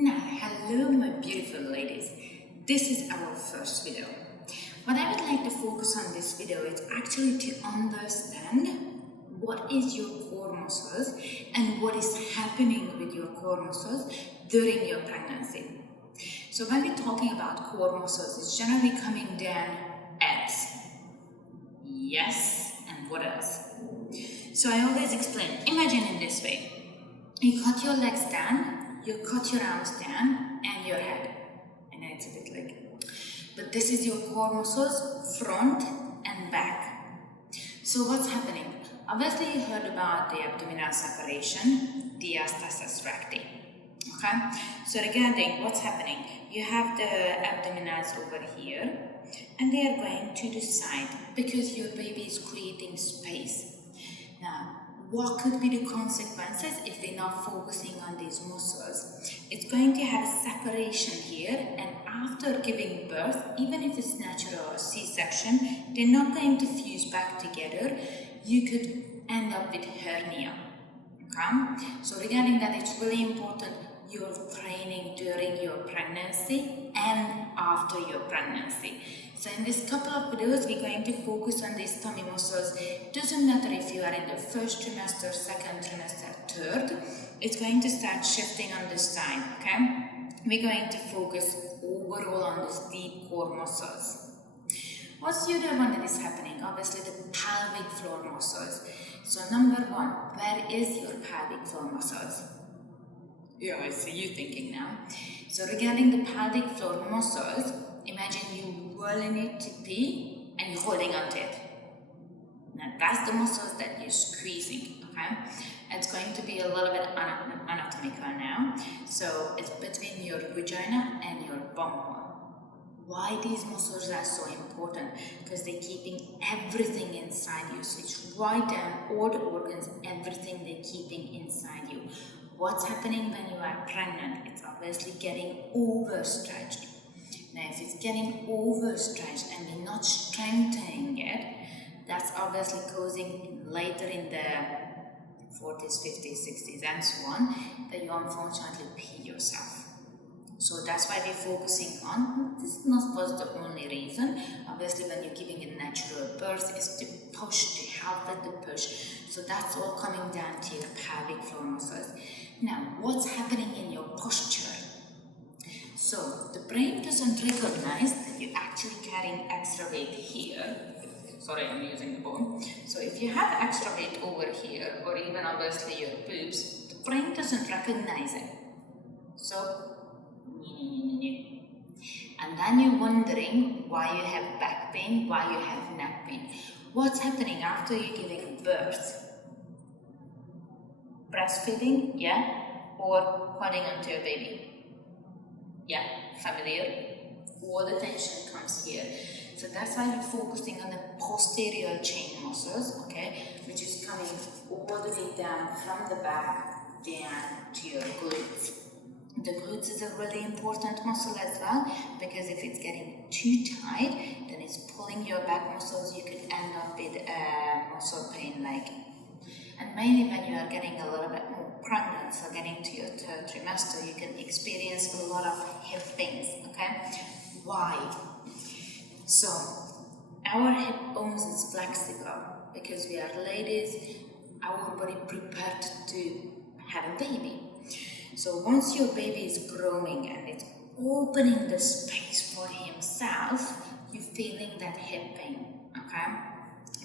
Now, hello my beautiful ladies. This is our first video. What I would like to focus on this video is actually to understand what is your core muscles and what is happening with your core muscles during your pregnancy. So when we're talking about core muscles, it's generally coming down abs. Yes, and what else? So I always explain, imagine in this way. You cut your legs down, you cut your arms down, and your head. I know it's a bit like, but this is your core muscles, front and back. So what's happening? Obviously you heard about the abdominal separation, diastasis recti. Okay? So regarding what's happening, you have the abdominals over here, and they are going to the side because your baby is creating space. Now, what could be the consequences if we're not focusing on these muscles? It's going to have a separation here, and after giving birth, even if it's natural or C-section, they're not going to fuse back together. You could end up with hernia. Okay? So regarding that, it's really important your training during your pregnancy and after your pregnancy. So in this couple of videos, we're going to focus on these tummy muscles. Doesn't matter if you are in the first trimester, second trimester, third, it's going to start shifting on this side, okay? We're going to focus overall on these deep core muscles. What's the other one that is happening? Obviously the pelvic floor muscles. So number one, where is your pelvic floor muscles? Yeah, I see you thinking now. So regarding the pelvic floor muscles, imagine you whirling it to pee and you're holding onto it. Now that's the muscles that you're squeezing, okay? It's going to be a little bit anatomical now. So it's between your vagina and your bum hole. Why these muscles are so important? Because they're keeping everything inside you. So it's right down all the organs, everything they're keeping inside you. What's happening when you are pregnant? It's obviously getting overstretched. Now, if it's getting overstretched and we're not strengthening it, that's obviously causing later in the 40s, 50s, 60s, and so on, that you unfortunately pee yourself. So that's why we're focusing on, this was the only reason. Obviously, when you're giving a natural birth, is to push, to help with the push. So that's all coming down to your pelvic floor muscles. Now, what's happening in your posture? So, the brain doesn't recognize that you're actually carrying extra weight here. Sorry, I'm using the bone. So, if you have extra weight over here, or even obviously your boobs, the brain doesn't recognize it. So, and then you're wondering why you have back pain, why you have neck pain. What's happening after you're giving birth? Breastfeeding, yeah? Or holding onto your baby? Yeah, familiar? All the tension comes here. So that's why we're focusing on the posterior chain muscles, okay? Which is coming all the way down from the back down to your glutes. The glutes is a really important muscle as well, because if it's getting too tight, then it's pulling your back muscles. You could end up with muscle pain like. And mainly when you are getting a little bit more pregnant, so getting to your third trimester, you can experience a lot of hip pains, okay? Why? So, our hip bones is flexible because we are ladies, our body prepared to have a baby. So once your baby is growing and it's opening the space for himself, you're feeling that hip pain, okay?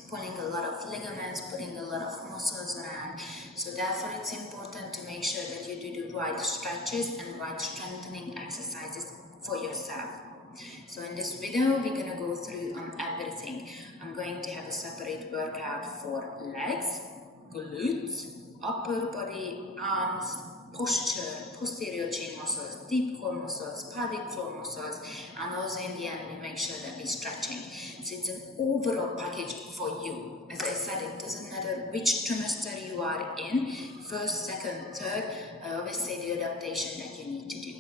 Pulling a lot of ligaments, putting a lot of muscles around. So therefore it's important to make sure that you do the right stretches and right strengthening exercises for yourself. So in this video, we're going to go through on everything. I'm going to have a separate workout for legs, glutes, upper body, arms, posture, posterior chain muscles, deep core muscles, pelvic floor muscles, and also in the end we make sure that we're stretching. So it's an overall package for you. As I said, it doesn't matter which trimester you are in, first, second, third, I always say the adaptation that you need to do.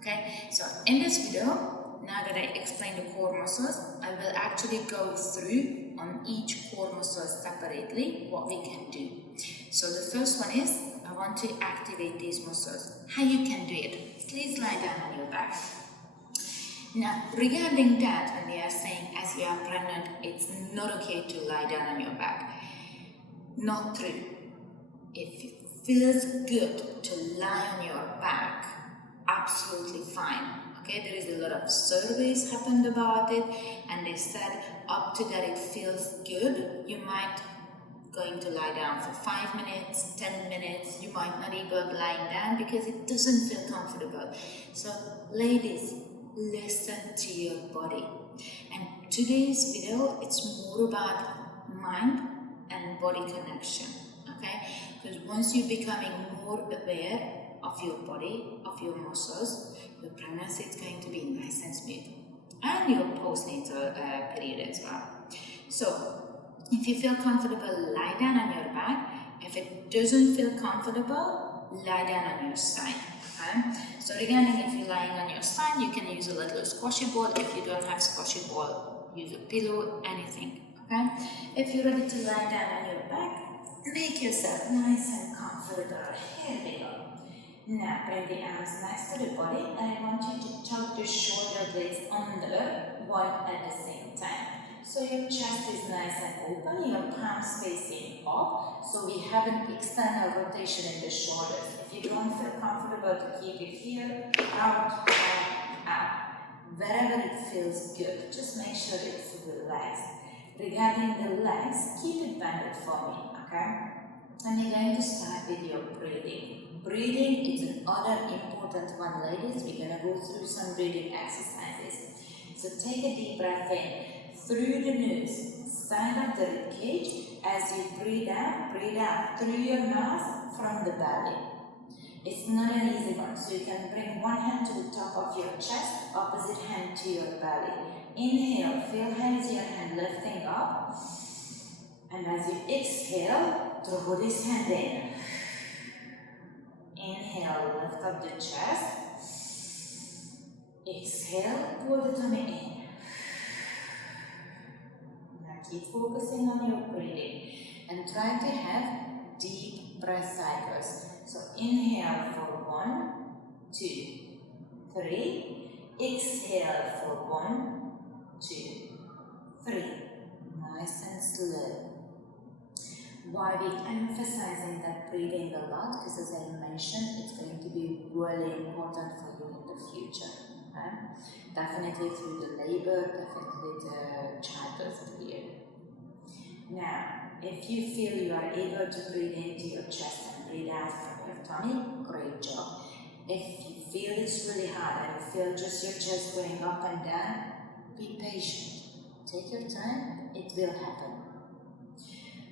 Okay, so in this video, now that I explained the core muscles, I will actually go through on each core muscle separately what we can do. So the first one is, I want to activate these muscles. How you can do it? Please lie down on your back. Now, regarding that, when they are saying as you are pregnant, it's not okay to lie down on your back. Not true. If it feels good to lie on your back, absolutely fine. Okay, there is a lot of surveys happened about it, and they said up to that it feels good, you might going to lie down for 5 minutes, 10 minutes, you might not even lying down because it doesn't feel comfortable. So ladies, listen to your body. And today's video, it's more about mind and body connection, okay? Because once you're becoming more aware of your body, of your muscles, your pregnancy is going to be nice and smooth. And your postnatal period as well. So, if you feel comfortable, lie down on your back. If it doesn't feel comfortable, lie down on your side. Okay? So regarding if you're lying on your side, you can use a little squashy ball. If you don't have squashy ball, use a pillow, anything. Okay? If you're ready to lie down on your back, make yourself nice and comfortable. Here we go. Now bring the arms next to the body, and I want you to tuck the shoulder blades under, one at the same time. So your chest is nice and open, your palms facing up, so we have an external rotation in the shoulders. If you don't feel comfortable to keep it here, out, out, out. Wherever it feels good, just make sure it's relaxed. Regarding the legs, keep it bended for me, okay? And you're going to start with your breathing. Breathing is another important one, ladies. We're going to go through some breathing exercises. So take a deep breath in. Through the nose, side of the rib cage. As you breathe out through your mouth from the belly. It's not an easy one, so you can bring one hand to the top of your chest, opposite hand to your belly. Inhale, feel hands, your hand lifting up. And as you exhale, throw this hand in. Inhale, lift up the chest. Exhale, pull the tummy in. Keep focusing on your breathing and try to have deep breath cycles. So inhale for 1, 2, 3. Exhale for 1, 2, 3. Nice and slow. Why we emphasizing that breathing a lot? Because as I mentioned, it's going to be really important for you in the future. Okay? Definitely through the labor, definitely the childbirth period. Now, if you feel you are able to breathe into your chest and breathe out from your tummy, great job. If you feel it's really hard and you feel just your chest going up and down, be patient. Take your time, it will happen.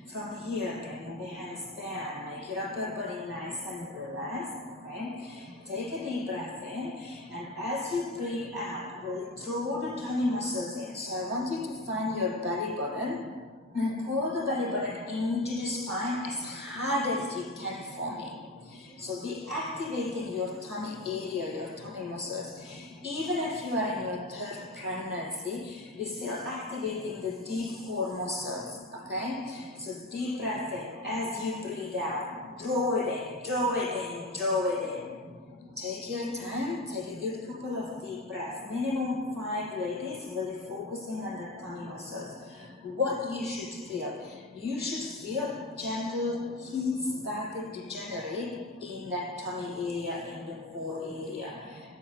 From here, bring the hands down, make your upper body nice and relaxed. Okay? Take a deep breath in, and as you breathe out, really throw the tummy muscles in. So I want you to find your belly button and pull the belly button into the spine as hard as you can for me. So be activating your tummy area, your tummy muscles. Even if you are in your third pregnancy, we're still activating the deep core muscles. Okay? So deep breath in. As you breathe out, draw it in, draw it in, draw it in. Take your time, take a good couple of deep breaths. Minimum 5, ladies, really focusing on the tummy muscles. What you should feel? You should feel gentle heat started to generate in that tummy area, in the core area.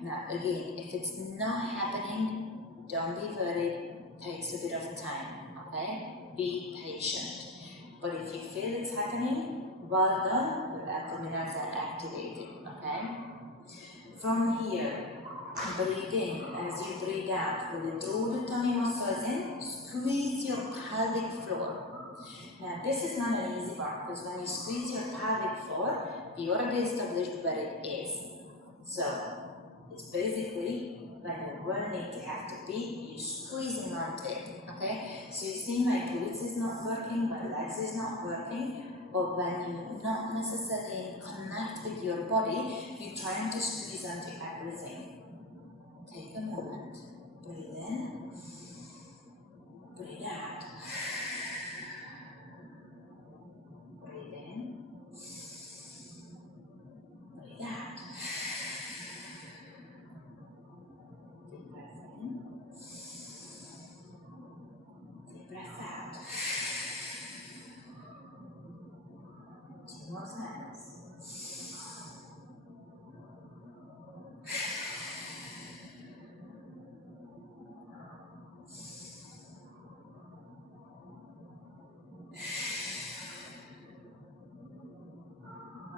Now again, if it's not happening, don't be worried, it takes a bit of time, okay? Be patient. But if you feel it's happening, well done, your abdominals are activated, okay? From here, breathe in. As you breathe out, really draw the tummy muscles in, squeeze your pelvic floor. Now this is not an easy part, because when you squeeze your pelvic floor, we already established where it is. So, it's basically when you really need to have to be, you're squeezing onto it, okay? So you see my glutes is not working, my legs is not working, but when you not necessarily connect with your body, you're trying to squeeze onto everything. Take a moment, breathe in, breathe out. Breathe in, 2 more times.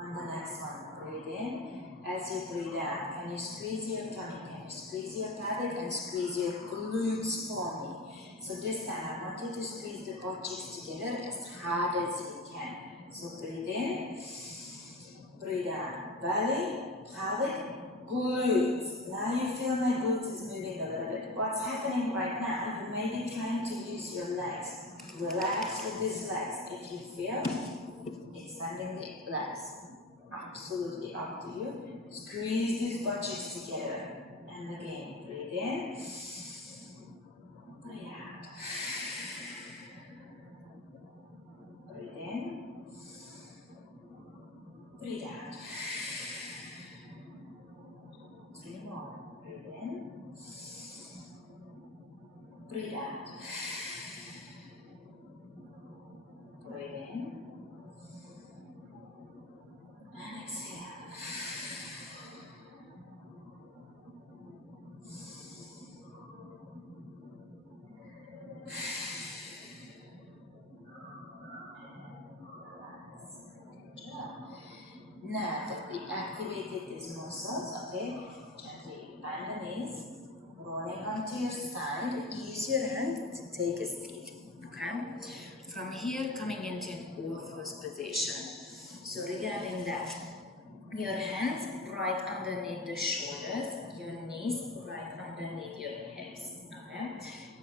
And the next one, breathe in. As you breathe out, can you squeeze your tummy? Can you squeeze your pelvic and squeeze your glutes for me? So this time I want you to squeeze the butt cheeks together as hard as you can. So breathe in, breathe out. Belly, pelvic, glutes. Now you feel my glutes is moving a little bit. What's happening right now? You may be trying to use your legs. Relax with these legs. If you feel, extending the legs. Absolutely up to you. Squeeze these butt cheeks together. And again, breathe in. Breathe out. Breathe in. Breathe out. 3 more. Breathe in. Breathe out. Breathe in. And exhale. Now that we activated these muscles, okay, gently bend the knees, rolling onto your side, use your hand to take a seat, okay? From here, coming into an orthos position. So regarding that, your hands right underneath the shoulders, your knees right underneath your hips, okay?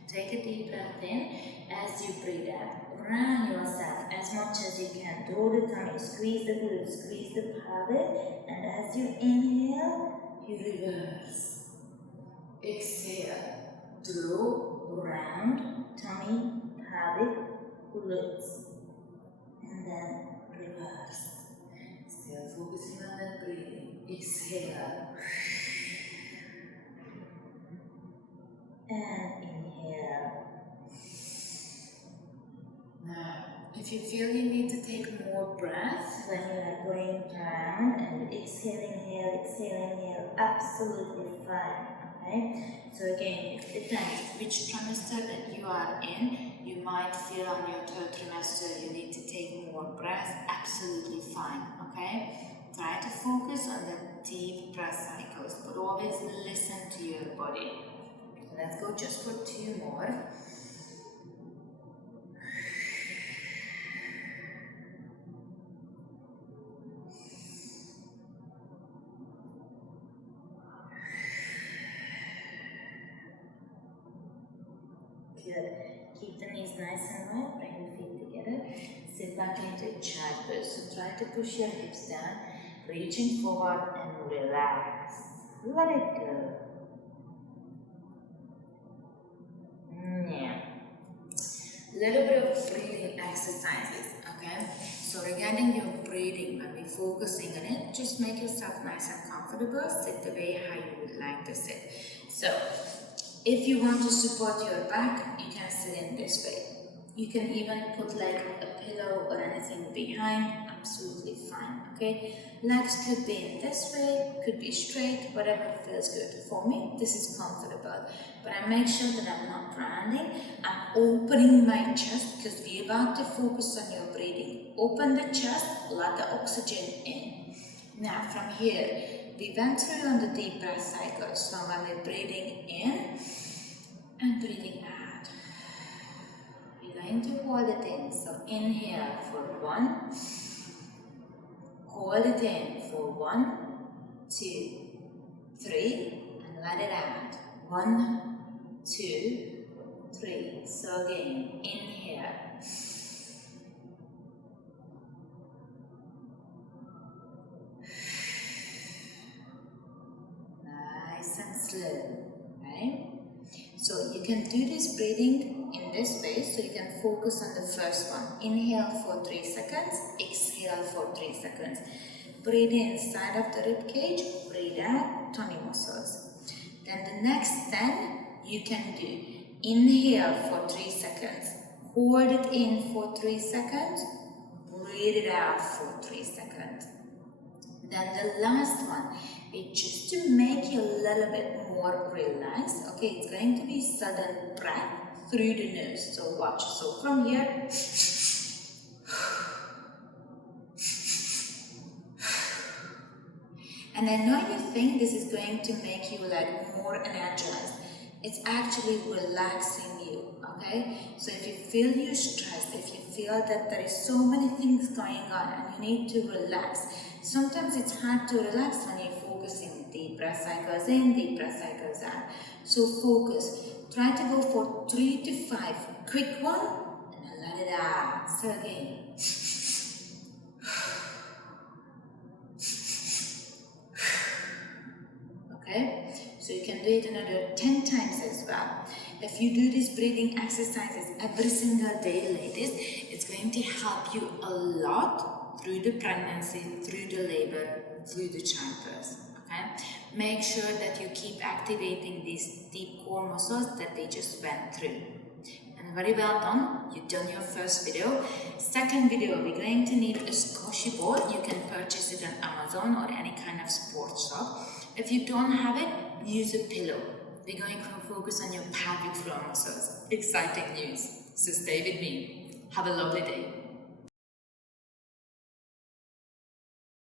Take a deep breath in. As you breathe out, round yourself as much as you can. Draw the tummy, squeeze the glutes, squeeze the pelvic, and as you inhale, you reverse. Exhale, draw, round, tummy, pelvic, glutes, and then reverse. Still focusing on that breathing. Exhale. And inhale. Now, if you feel you need to take more breath when you are going down and exhale, inhale, absolutely fine, okay? So again, it depends which trimester that you are in. You might feel on your 3rd trimester you need to take more breath, absolutely fine, okay? Try to focus on the deep breath cycles, but always listen to your body. Let's go just for 2 more. Good. Keep the knees nice and wide, bring the feet together. Sit back into childbirth. So try to push your hips down, reaching forward and relax. Let it go. Yeah. Little bit of breathing exercises, okay? So regarding your breathing, when we're focusing on it, just make yourself nice and comfortable. Sit the way how you would like to sit. So, if you want to support your back, you can sit in this way. You can even put like a pillow or anything behind, absolutely fine, okay? Legs could be in this way, could be straight, whatever feels good. For me, this is comfortable. But I make sure that I'm not rounding. I'm opening my chest because we're about to focus on your breathing. Open the chest, let the oxygen in. Now from here, we went through on the deep breath cycle. So when we're breathing in and breathing out, we're going to hold it in. So inhale for 1, hold it in for 1, 2, 3, and let it out. 1, 2, 3. So again, inhale. Nice and slow, right? So you can do this breathing in this way, so you can focus on the first one. Inhale for 3 seconds, exhale for 3 seconds. Breathe in, side of the rib cage, breathe out, tummy muscles. Then the next 10 you can do. Inhale for 3 seconds, hold it in for 3 seconds, breathe it out for 3 seconds. Then the last one is just to make you a little bit more relaxed. Okay, it's going to be sudden breath through the nose. So watch. So from here, and I know you think this is going to make you like more energized. It's actually relaxing you, okay? So if you feel you're stressed, if you feel that there is so many things going on and you need to relax, sometimes it's hard to relax when you're focusing. Deep breath cycles in, deep breath cycles out. So focus. Try to go for 3 to 5. Quick one, and then let it out. So again. Okay, so you can do it another 10 times as well. If you do these breathing exercises every single day, ladies, it's going to help you a lot through the pregnancy, through the labor, through the childbirth. Okay, make sure that you keep activating these deep core muscles that they just went through. And very well done, you've done your first video. Second video, we're going to need a squashy board. You can purchase it on Amazon or any kind of sports shop. If you don't have it, use a pillow. We're going to focus on your pelvic floor muscles. Exciting news. So stay with me. Have a lovely day.